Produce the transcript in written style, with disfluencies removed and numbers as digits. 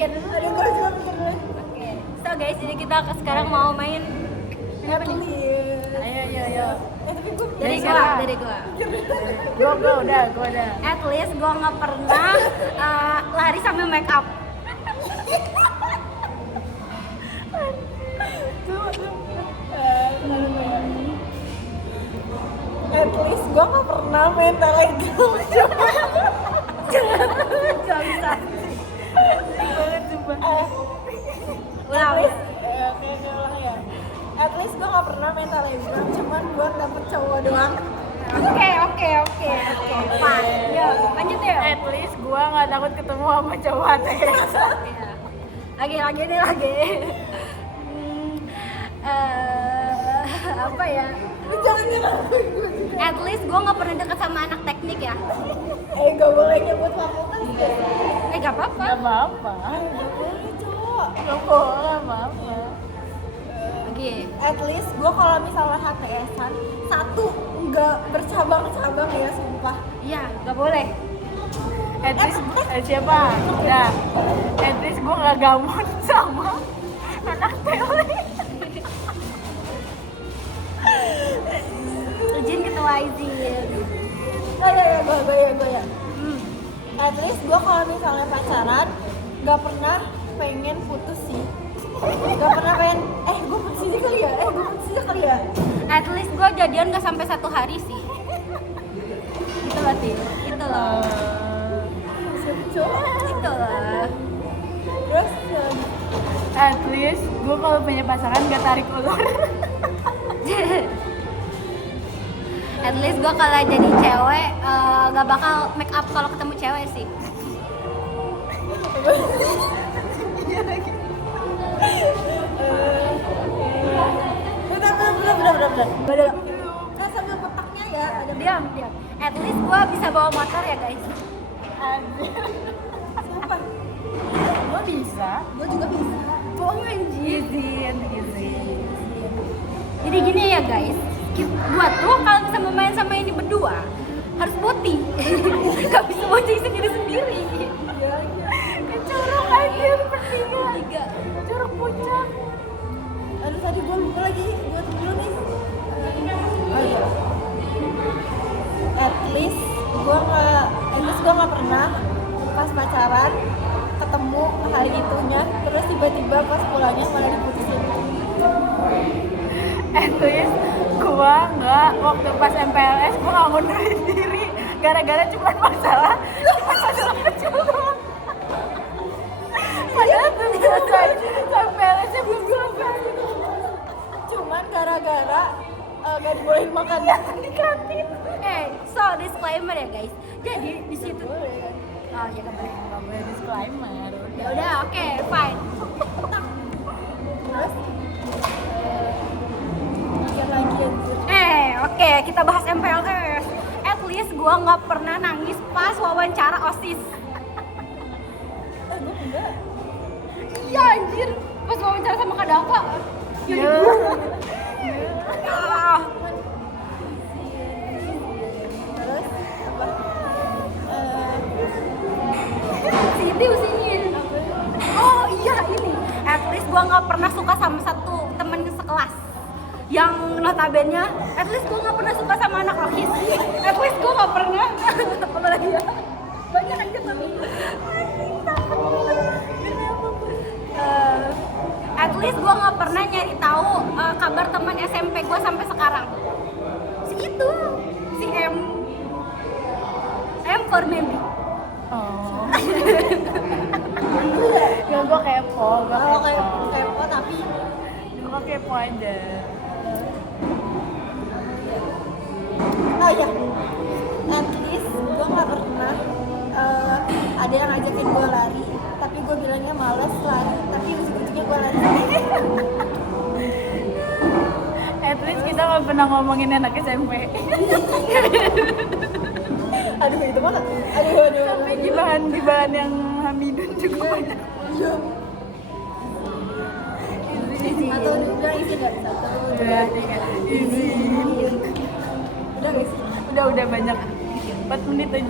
mikir dulu. Aduh, gue juga mikir dulu. Oke. So guys, jadi kita sekarang mau main apa nih? Ayo. Tapi gue Dari gua. Gua udah. At least gua nggak pernah lari sambil make up. at least gue gak pernah main telegram. Gak bisa. Banget sumpah. Ulang. At least gue gak pernah main telegram, cuman buat dapet cowok doang. Oke. Fine. Yuk, lanjut yuk. At least gua nggak takut ketemu sama cowok ATS. Iya. Lagi. Apa ya? Jangan nyerah. At least gue nggak pernah deket sama anak teknik ya. Gak boleh nyebut fakultas ya. Gak apa-apa. Gak apa-apa. Gak boleh cowok. Gak boleh apa-apa. Oke. At least gue kalau misalnya HTS-an satu nggak bercabang-cabang ya, sumpah. Iya, gak boleh. At least siapa? Udah. At least gua nggak gamon sama anak tele. Izin ketua izin. Gue ya. At least gue kalau misalnya pacaran nggak pernah pengen putus sih. Nggak pernah pengen gue putus aja kali ya. At least gue jadian gak sampai 1 hari sih. Gitu loh, Tim. Gitu loh. Gitu loh. Terus At least gua kalau punya pasangan gak tarik ulur. At least gue kalau jadi cewek gak bakal make up kalau ketemu cewek sih. Bener. Nah, sambil petaknya ya ada Diam. At least gue bisa bawa motor ya guys. siapa? Gua bisa. Gue juga bisa. Bohong anjir. Izin. Jadi gini ya guys, buat tuh kalau misalnya main sama ini berdua harus boti. Gak bisa boti sendiri-sendiri. Iya. Kecorok aja bertiga. Curug puncak. Aduh, tadi gue lupa lagi buat dulu nih. Oh iya. At least gue nggak pernah pas pacaran ketemu hari itunya, terus tiba-tiba pas pulangnya malah diputusin. At least gua nggak waktu pas MPLS gua nggak ngundurin diri gara-gara cuma masalah kecil doang. Padahal belum selesai, MPLS-nya belum selesai. Cuman gara-gara gak dibolehin makan Di kantin. So disclaimer ya guys. Jadi di situ oh ya Nggak boleh disclaimer. ya udah oke, fine. terus mikir lagi anjir. Oke, kita bahas MPLS. At least gua nggak pernah nangis pas wawancara OSIS. Gue enggak. Iya anjir, pas wawancara sama Kak Dava. Ya. Ah, Terus apa? sini. Oh iya ini. At least gua nggak pernah suka sama satu temen sekelas. Yang notabene, at least gua nggak pernah suka sama anak rohis. At least gua nggak pernah. Apa lagi ya? Banyak aja tapi. At least gue nggak pernah nyari tahu kabar teman SMP gue sampai sekarang. Si itu, si M for maybe. Oh. Ya gua kepo, Kalau kayak kepo tapi Gua kepo aja. ya. At least gue nggak pernah ada yang ngajakin gue lari, tapi gue bilangnya males lari, tapi ujung-ujungnya gue lari. At least kita nggak pernah ngomongin anak SMP. Aduh itu banget. Aduh. Sampai di bahan yang Hamidun juga banyak. Iya. Atau udah isi nggak? Udah, tiga. Izin. Udah nggak sih? Udah banyak. 4 menit aja.